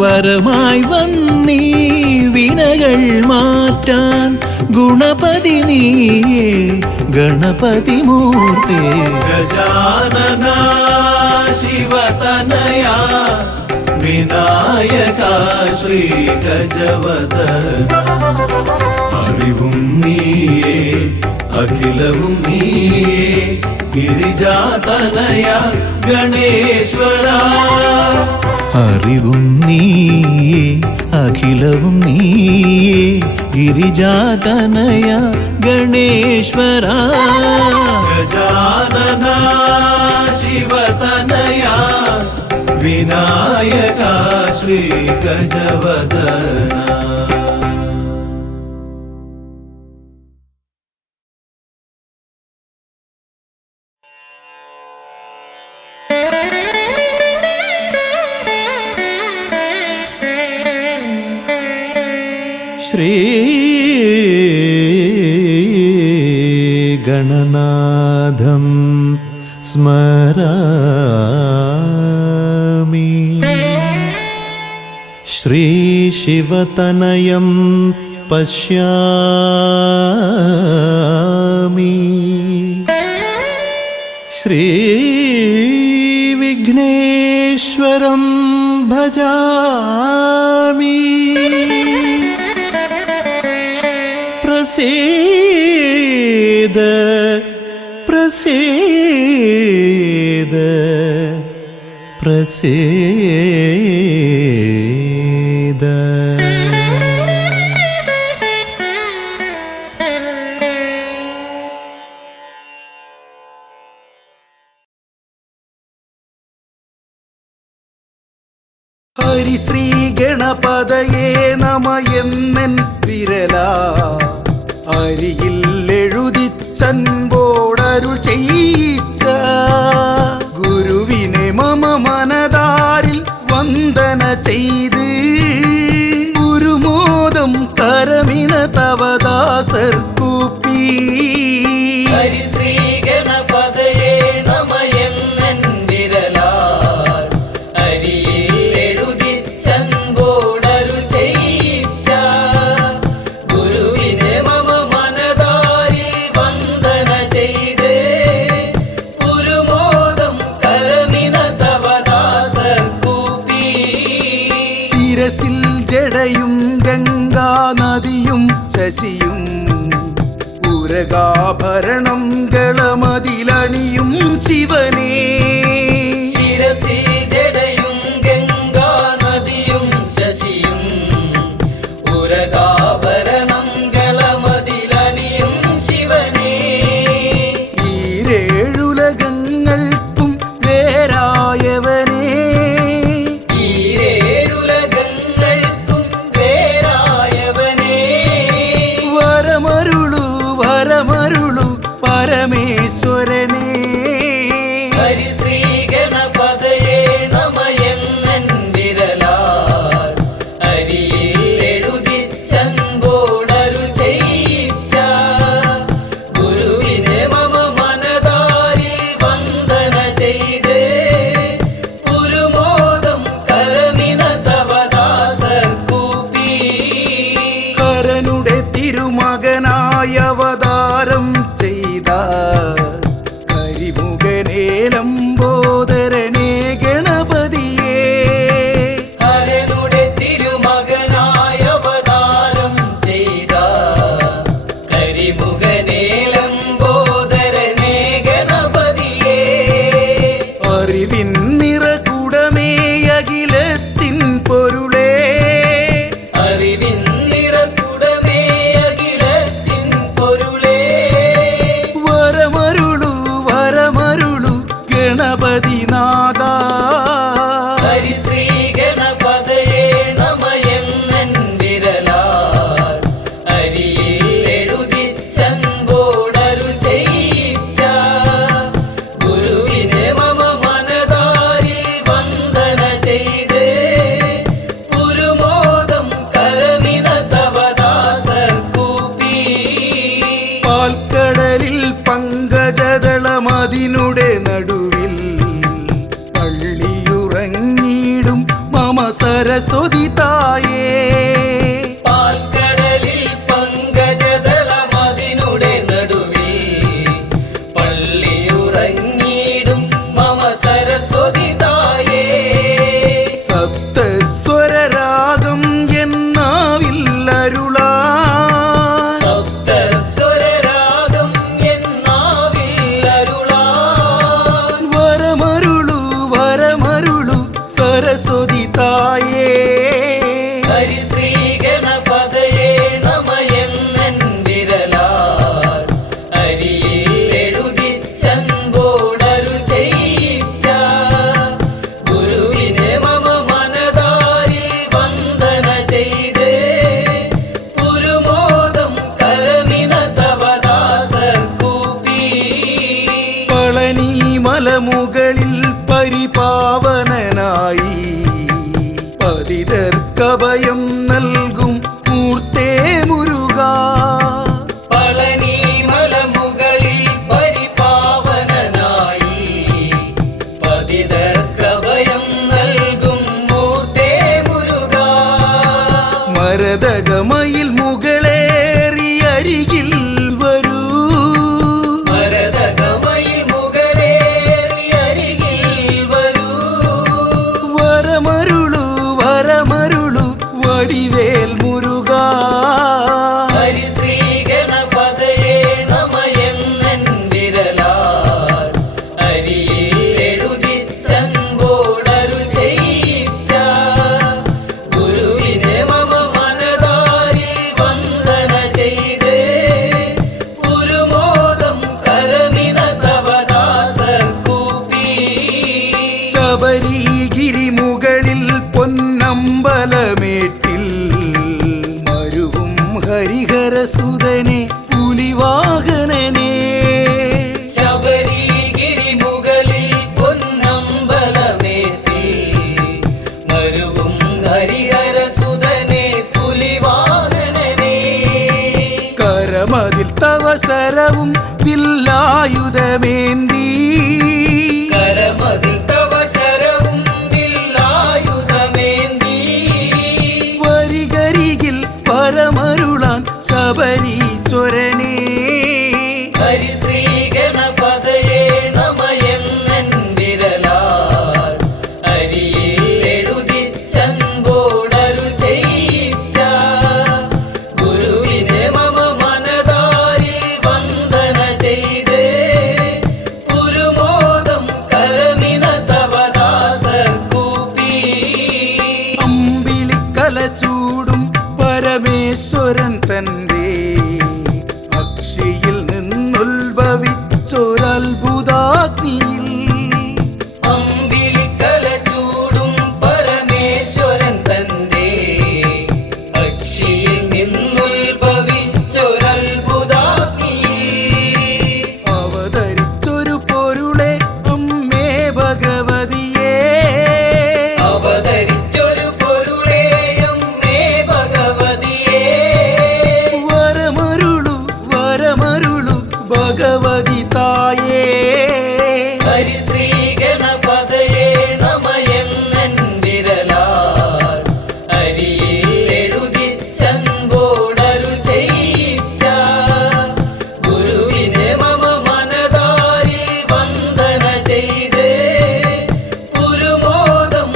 വരമായി വന്നീ വിനകൾ മാറ്റാൻ ഗുണപതി നീയേ ഗണപതി മൂർത്തേ. ഗജാനന ശിവതനയാ വിനായക ശ്രീ ഗജവദന അറിവും നീയേ അഖിലവും നീയേ ഗിരിജാതനയ ഗണേശ്വര അറിവും നീയേ അഖിലവും നീയേ ഗിരിജാതനയ ഗണേശ്വര. ഗജാനന ശിവതനയ വിനായക ശ്രീ ഗജവദന. ശ്രീ ഗണനാഥം സ്മരാമി. ശ്രീ ശിവതനയം പശ്യാമി. ശ്രീ വിഘ്നേശ്വരം ഭജാമി. പ്രസീദ പ്രസീദ പ്രസീദ. ഹരിശ്രീ ഗണപതയേ നമ എന്നൻ വിരല അരിയിൽ എഴുതിച്ചൻപോടരുൾ ചെയ്യിച്ച ഗുരുവിനെ മമ മനതാരിൽ വന്ദന ചെയ്ത് ഗുരുമോദം കരമിന തവദാസർ കൂപ്പി. ശിരസിൽ ജടയും ഗംഗാ നദിയും ശശിയും ഉരകാഭരണം ഗളമതിലണിയും ശിവനേ. ശിരസിൽ ജടയും ഗംഗാ നദിയും ശശിയും ഉരകാഭരണം ഗളമതിലണിയും ശിവനേ. ഈരേഴുലകങ്ങൾക്കും വേരായവനേ. വരമരുളു വരമരുളു പരമേശ്വരനേ. അതിനുടെ നടുവിൽ പള്ളിയുറങ്ങിയിടും മമ സരസ്വതി തായേ. പാൽക്കടലിൽ പങ്കജദളമതിനുടെ നടുവിൽ പള്ളിയുറങ്ങിയിടും മമ സരസ്വതി തായേ. സപ്തസ്വരരാഗം എന്നാവില്ലരുളാ സപ്തസ്വരരാഗം എന്നാവില്ലരുളാൻ വരമരുളു വരമരുളു സരസ്വതി തായേ. ഹരിശ്രീ ഗണപതയേ നമയെന്നൻ വിരലാൽ അരിയിൽ എഴുതിച്ചൻപോടരു ചെയ്യിച്ച ഗുരുവിനെ മമ മനതാരിൽ വന്ദന ചെയ്ത് ഗുരുമോദം കരമിന തവദാസർ കൂപ്പി. പളനി മലമുകളിൽ പരിപാവനനായി പതിതർക്കഭയം നൽകും മൂർത്തേ മുരുകാ. പളനി മലമുകളിൽ പരിപാവനനായി പതിതർക്കഭയം നൽകും മൂർത്തേ മുരുകാ. മരതകമയിൽ മുകളേറി അരികിൽ വരൂ മരതകമയിൽ മുകളേറി അരികിൽ വരൂ. വരമരുളു വരമരുളു വടിവേൽ മുരുകാ. ഹരിശ്രീ ഗണപതയേ നമയെന്നൻ വിരലാൽ അരിയിൽ എഴുതിച്ചൻപോടരു ചെയ്യിച്ച ഗുരുവിനെ മമ മനതാരിൽ വന്ദന ചെയ്ത് ഗുരുമോദം കരമിന തവദാസർ കൂപ്പി. ശബരിഗിരി മുകളിൽ പൊന്നമ്പലമേട്ടിൽ മരുവും ഹരിഹരസുതനെ പുലിവാഹനനെ. ശബരിഗിരി മുകളിൽ പൊന്നമ്പലമേറ്റി മരുവും ഹരിഹരസുതനെ പുലിവാഹനനെ. കരമതിൽ തവ ശരവും വില്ലായുധമേന്തി കരമതിൽ തവ ശരവും വില്ലായുധമേന്തി. വരികരികിൽ പരമരുളാൻ ശബരീശ്വരനെ. ഹരിശ്രീ ഗണപതയേ നമയെന്നൻ വിരലാൽ അരിയിൽ എഴുതിച്ചൻപോടരു ചെയ്യിച്ച ഗുരുവിനെ മമ മനതാരിൽ വന്ദന ചെയ്ത് ഗുരുമോദം കരമിന തവദാസർ കൂപ്പി. അമ്പിളിക്കല ചൂടും പരമേശ്വരൻ തന്റെ അക്ഷിയിൽ നിന്നുത്ഭവിച്ചൊരത്ഭുതാഗ്നിയിൽ അമ്പിളിക്കല ചൂടും പരമേശ്വരൻ തന്റെ അക്ഷിയിൽ നിന്നുത്ഭവിച്ചൊരത്ഭുതാഗ്നിയിൽ അവതരിച്ചൊരു പൊരുളെ അമ്മേ ഭഗവതിയേ. അവതരിച്ചൊരു പൊരുളേയും മേ ഭഗവതിയേ. വരമരുളു വരമരുളു ഭഗവതി തായേ. ഹരിശ്രീ ഗണപതയേ നമയെന്നൻ വിരലാൽ അരിയിൽ എഴുതിച്ചൻപോടരു ചെയ്യിച്ച ഗുരുവിനെ മമ മനതാരിൽ വന്ദന ചെയ്ത് ഗുരുമോദം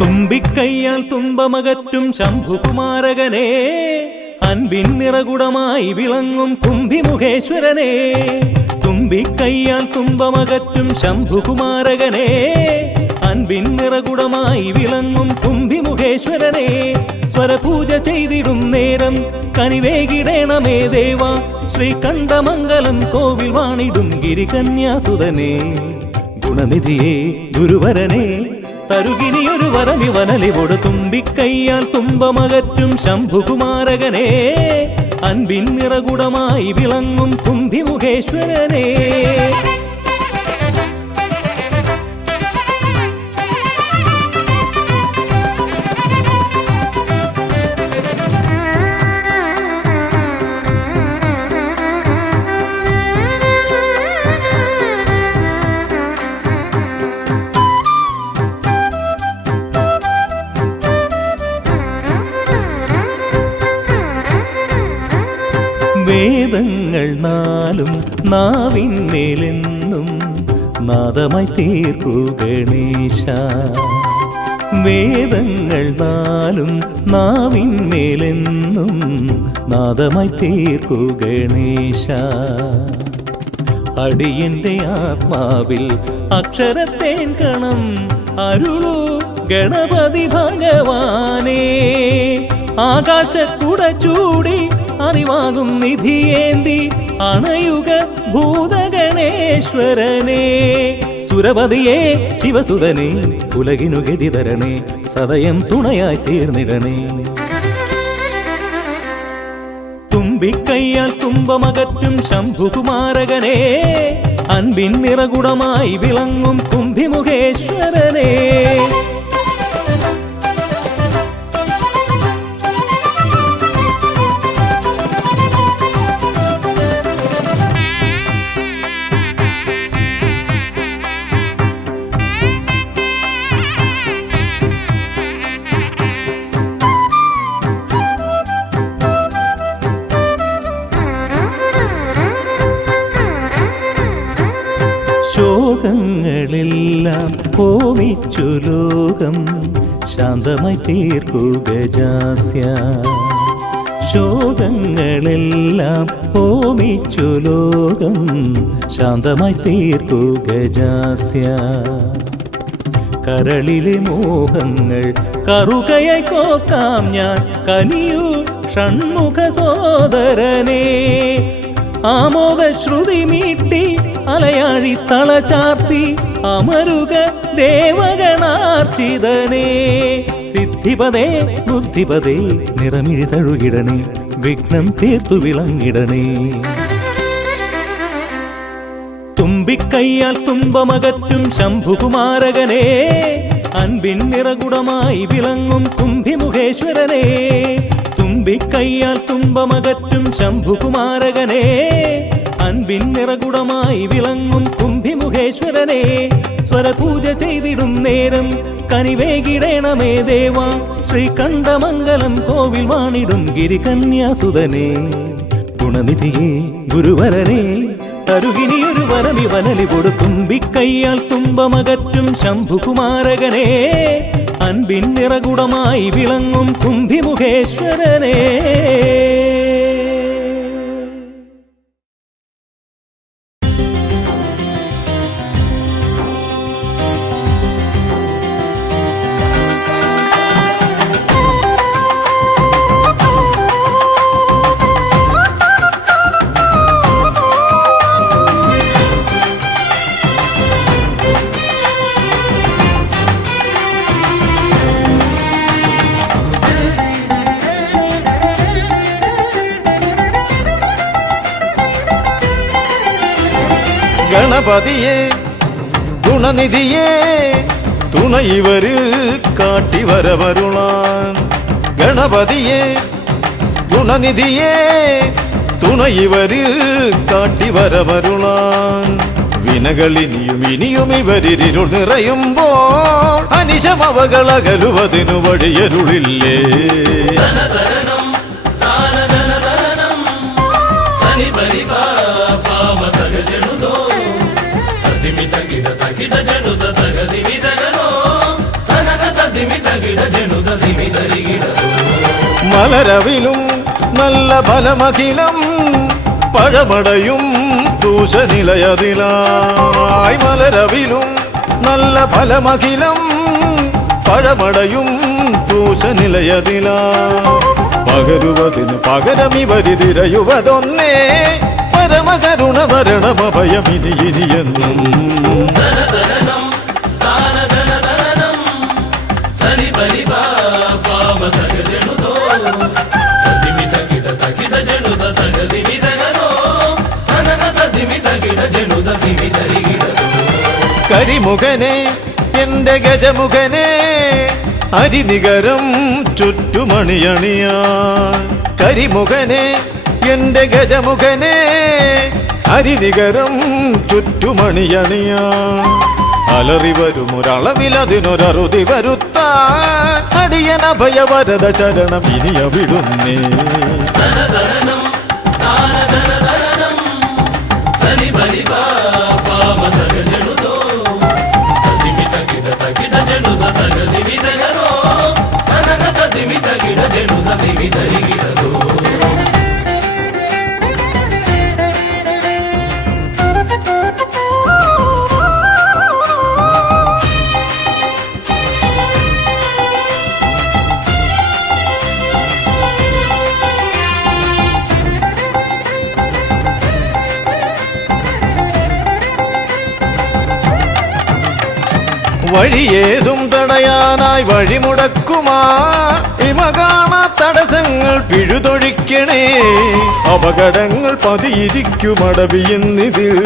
തുമ്പിക്കയ്യാൽ തുമ്പമകറ്റും ശംഭുകുമാരകനെ അൻപിൻ നിറകുടമായി വിളങ്ങും കുംഭിമുഖേശ്വരനെ, തുമ്പിക്കയ്യാൽ തുമ്പമകറ്റും ശംഭുകുമാരകനെ. അൻപിൻ നിറകുടമായി വിളങ്ങും കുംഭിമുഖേശ്വരനെ, സ്വരപൂജ ചെയ്തിടും നേരം കനിവേകിടേണമേ ദേവ. ശ്രീകണ്ഠമംഗലം കോവിൽ വാണിടും ഗിരികന്യാസുതനെ, ഗുണനിധിയെ ഗുരുവരനെ, തരുകിനിയൊരു വരമിവനലിവോട്. തുമ്പിക്കയ്യാൽ തുമ്പമകറ്റും ശംഭുകുമാരകനെ, അൻപിൻ നിറകുടമായി വിളങ്ങും കുംഭിമുഖേശ്വരനെ. വേദങ്ങൾ നാലും നാവിന്മേലെന്നും നാദമായി തീർക്കൂ ഗണേശ. വേദങ്ങൾ നാലും നാവിന്മേലെന്നും നാദമായി തീർക്കൂ ഗണേശ. അടിയന്റെ ആത്മാവിൽ അക്ഷരത്തേൻ കണം അരുളൂ ഗണപതി ഭഗവാനേ. ആകാശക്കുട ചൂടി അറിവാകും നിധിയേന്തി അണയുക ഭൂതഗണേശ്വരനെ. സുരപതിയെ ശിവസുതനെ, ഉലകിനു ഗതി തരണേ, സദയം തുണയായി തീർന്നിടണേ. തുമ്പിക്കയ്യാൽ തുമ്പമകറ്റും ശംഭുകുമാരകനെ, അൻപിൻ നിറകുടമായി വിളങ്ങും കുംഭിമുഖേശ്വരനെ. ശോകങ്ങളെല്ലാം ഹോമിച്ചു ലോകം ശാന്തമായി തീർക്കൂ ഗജാസ്യ. ശോകങ്ങളെല്ലാം ഹോമിച്ചു ലോകം ശാന്തമായി തീർക്കൂ ഗജാസ്യ. കരളിലെ മോഹങ്ങൾ കറുകയായി കോക്കാം ഞാൻ, കനിയൂ ഷൺമുഖ സോദരനെ. ആമോദ ശ്രുതി മീട്ടി അലയാഴി തളചാർത്തി അമരുക ദേവഗണാർച്ചിതനേ. സിദ്ധിപദേ ബുദ്ധിപദേ നിറമിഴി തഴുകിടണേ, വിഘ്നം തീർത്തു വിളങ്ങിടണേ. തുമ്പിക്കയ്യാൽ തുമ്പമകറ്റും ശംഭുകുമാരകനെ, അൻപിൻ നിറകുടമായി വിളങ്ങും കുംഭിമുഖേശ്വരനെ. തുമ്പിക്കയ്യാൽ തുമ്പമകറ്റും ശംഭുകുമാരകനെ, അൻപിൻ നിറകുടമായി വിളങ്ങും കുംഭിമുഖേശ്വരനെ. സ്വരപൂജ ചെയ്തിടും നേരം കനിവേകിടേണമേ ദേവ. ശ്രീകണ്ഠമംഗലം കോവിൽ വാണിടും ഗിരികന്യാസുതനെ, ഗുണനിധിയെ ഗുരുവരനെ, തരുകിനിയൊരു വരമിവനലിവോട്. തുമ്പിക്കയ്യാൽ തുമ്പമകറ്റും ശംഭുകുമാരകനെ, അൻപിൻ നിറകുടമായി വിളങ്ങും കുംഭിമുഖേശ്വരനെ. ഗണപതിയെ ഗുണനിധിയെ തുണയിവരിൽ കാട്ടിവരവരുളാൻ. ഗണപതിയെ ഗുണനിധിയെ തുണയിവരിൽ കാട്ടിവരവരുളാൻ. വിനകളിനിയും ഇനിയും ഇവരിരുൾ നിറയുമ്പോൾ അനിശമവകളകലുവതിനു വഴിയരുളില്ലേ. മലരവിലും നല്ല ഫലമഖിലം പഴമടയും ദൂഷനിലയതിലായി മലരവിലും നല്ല ഫലമഖിലം പഴമടയും ദൂഷനിലയതിലാ പകരുവതിന് പകരമിവരി തിരയുവതൊന്നേ പരമകരുണ മരണമഭയമിനി ഇനിയെന്നും കരിമുഖനെ എന്റെ ഗജമുഖനെ അരിനികരം ചുറ്റുമണിയണിയ കരിമുഖനെ എന്റെ ഗജമുഖനെ അരിനികരം ചുറ്റുമണിയണിയ അലറി വരുമൊരളവിലതിനൊരറുതി വരുത്താൻ അടിയനഭയവരത ചരണം ഇനിയ വിടുന്നേ വഴിയേതും തടയാനായി വഴിമുടക്കുമാ ഇമകാണ തടസ്സങ്ങൾ പിഴുതൊഴിക്കണേ അപകടങ്ങൾ പതിയിരിക്കുമടവിയെന്നിതിൽ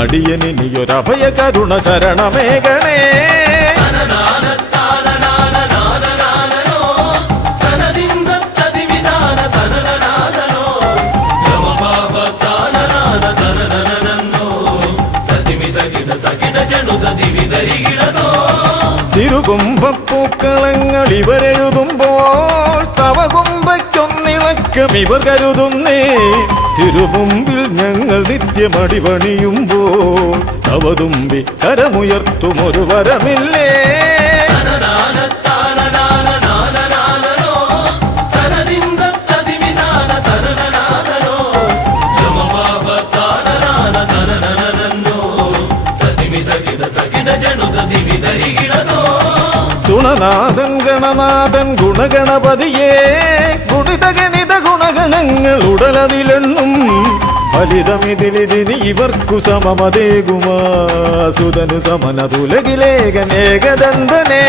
അടിയനിയൊരഭയ കരുണ ശരണമേകണേ തിരുകുംഭപ്പൂക്കളങ്ങൾ ഇവരെഴുതുമ്പോൾ തവകുംഭയ്ക്കൊന്നിളക്കം ഇവർ കരുതുന്നേ തിരുമുമ്പിൽ ഞങ്ങൾ നിത്യമടിപണിയുമ്പോൾ തവതുമ്പി കരമുയർത്തുമൊരു വരമില്ലേ തുണനാഥൻ ഗണനാഥൻ ഗുണഗണപതിയേ ഗുണിത ഗണിത ഗുണഗണങ്ങൾ ഉടലതിലെണ്ണും ഫലിതമിതിലിതിന് ഇവർക്കു സമമതേകുമാ സുതനു സമനതുലകിലേകനേകദന്തനേ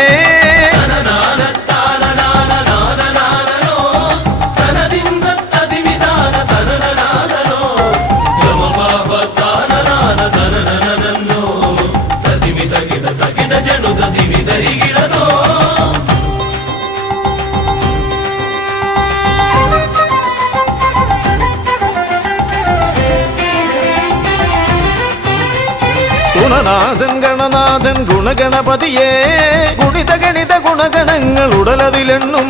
ഗുണനാഥൻ ഗണനാഥൻ ഗുണഗണപതിയേ ഗുണിത ഗണിത ഗുണഗണങ്ങൾ ഉടലതിലെണ്ണും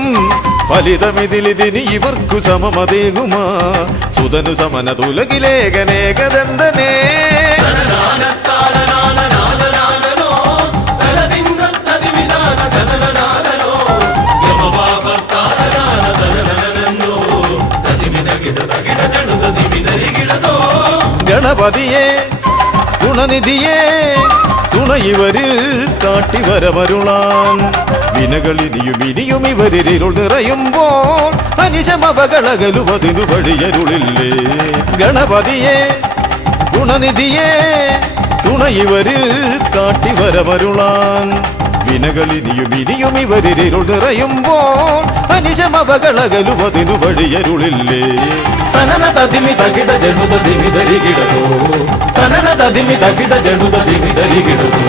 ഫലിതമിതിലിതിന് ഇവർക്കു സമമതേകുമാ സുതനു സമനതുലകിലേകനേകദന്തനേ ഗണപതിയേ ഗുണനിധിയേ തുണ ഇവരിൽ കാട്ടിവരമരുളാൻ വിനകളിനിയും ഇനിയും ഇവരിരുൾ നിറയുമ്പോൾ അനിശമവകളകലുവതിനു വഴിയരുളില്ലേ ഗണപതിയേ ഗുണനിധിയേ തുണ ഇവരിൽ കാട്ടിവരമരുളാൻ വിനകളിനിയും ഇനിയും ഇവരിരുൾ നിറയുമ്പോൾ അനിശമവകളകലുവതിനു വഴിയരുളില്ലേ തനന തതിമി തകിട ജനുത ദിമി ധരികിടതോ തനന തതിമി തകിട ജനുത ദിമി ധരികിടതോ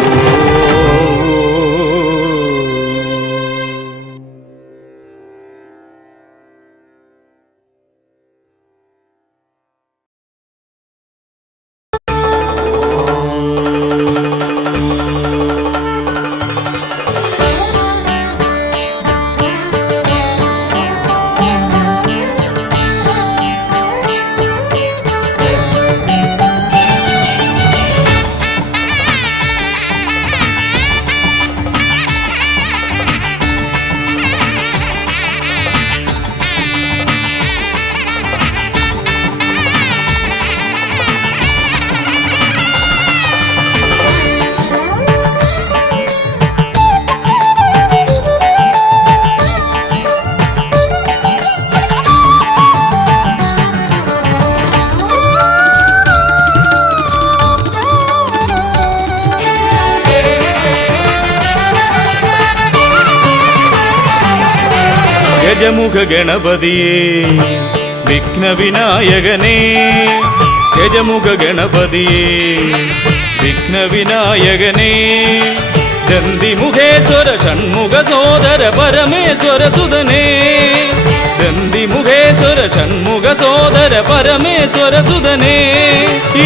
ഗജമുഖ ഗണപതിയേ വിഘ്നവിനായകനേ ഗജമുഖ ഗണപതിയേ വിഘ്നവിനായകനേ ദന്തിമുഖേശ്വര ഷൺമുഖ സോദര പരമേശ്വര സുതനേ ദന്തിമുഖേശ്വര ഷൺമുഖ സോദര പരമേശ്വര സുതനേ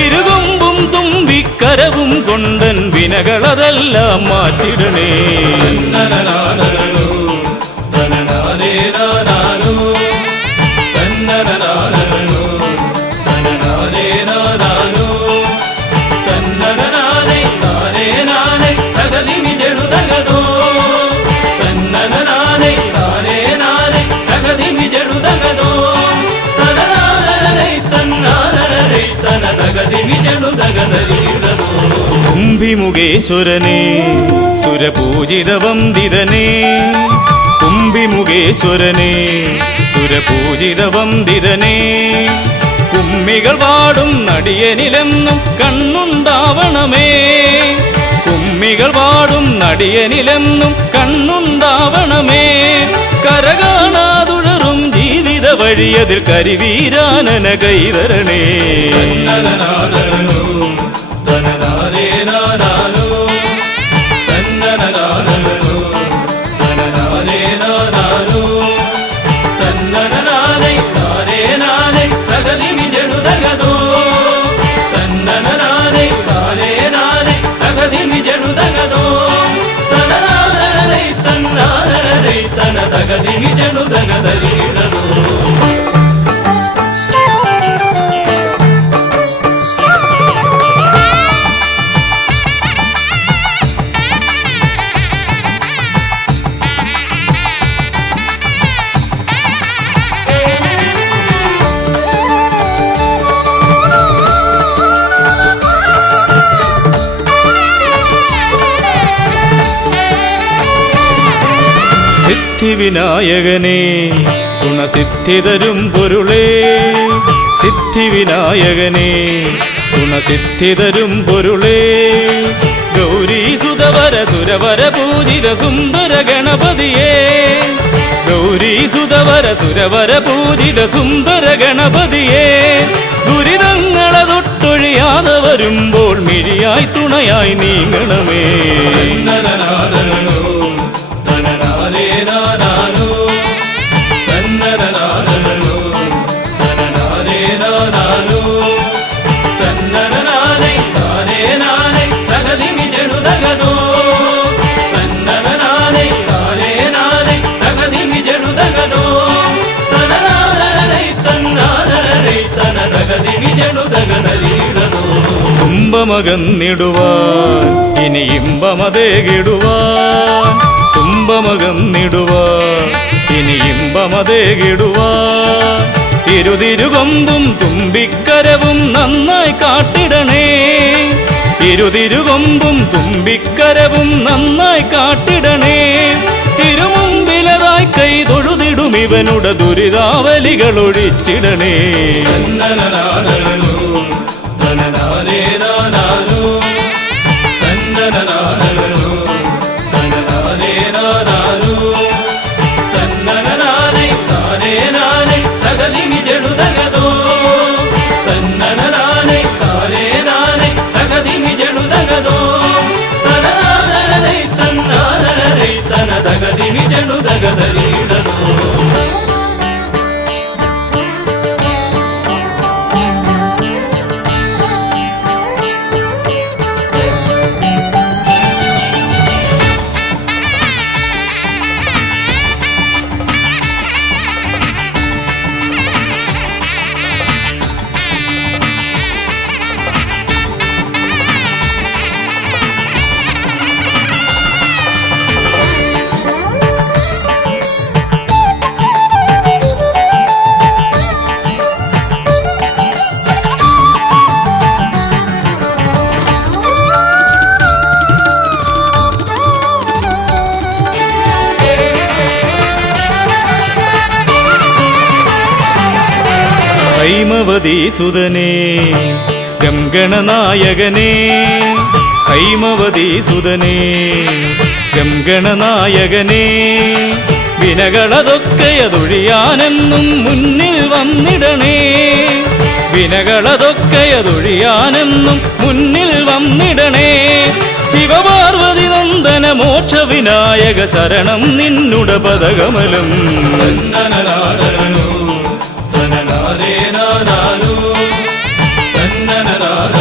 ഇരുകൊമ്പും തുമ്പിക്കരവും കൊണ്ടൻ വിനകളതെല്ലാം മാറ്റിടണേ കുംഭിമുഖേശ്വരനേ സുരപൂജിത വന്ദിതനേ കുംഭിമുഖേശ്വരനേ സുരപൂജിത വന്ദിതനേ കുമ്മികൾ പാടും നടിയനിലെന്നും കണ്ണുണ്ടാവണമേ കുമ്മികൾ പാടും നടിയനിലെന്നും കണ്ണുണ്ടാവണമേ കരകാണാതുഴറും ജീവിത വഴിയതിൽ കരിവീരാനന കൈതരണേ സിദ്ധിവിനായകനേ ഗുണസിദ്ധിതരും പൊരുളേ സിദ്ധിവിനായകനേ ഗുണസിദ്ധിതരും പൊരുളേ ഗൗരീസുതവര സുരവര പൂജിത സുന്ദര ഗണപതിയേ ഗൗരീസുതവര സുരവര പൂജിത സുന്ദര ഗണപതിയേ ദുരിതങ്ങളെ തൊട്ടൊഴിയാതെ വരുമ്പോൾ മിഴിയായി തുണയായി നീങ്ങണമേ തുമ്പമകന്നിടുവാൻ ഇനി ഇമ്പമതേകിടുവാൻ തുമ്പമകന്നിടുവാൻ ഇനി ഇമ്പമതേകിടുവാൻ ഇരുതിരുകൊമ്പും തുമ്പിക്കരവും നന്നായി കാട്ടിടണേ ഇരുതിരുകൊമ്പും തുമ്പിക്കരവും നന്നായി കാട്ടിടണേ തിരുമുമ്പിലതായി കൈ തൊഴുതിടും ഇവനുടെ ദുരിതാവലികൾ ഒഴിച്ചിടണേ ഹൈമവതീസുതനേ ഗംഗണനായകനേ ഹൈമവതീസുതനേ ഗംഗണനായകനേ വിനകളതൊക്കെയതൊഴിയാനെന്നും മുന്നിൽ വന്നിടണേ വിനകളതൊക്കെയതൊഴിയാനെന്നും മുന്നിൽ വന്നിടണേ ശിവപാർവതി നന്ദന മോക്ഷ വിനായക ശരണം നിന്നുട പദകമലം തന്നനനാദനോ തനനാദേ നാദാനോ തന്നനനാദ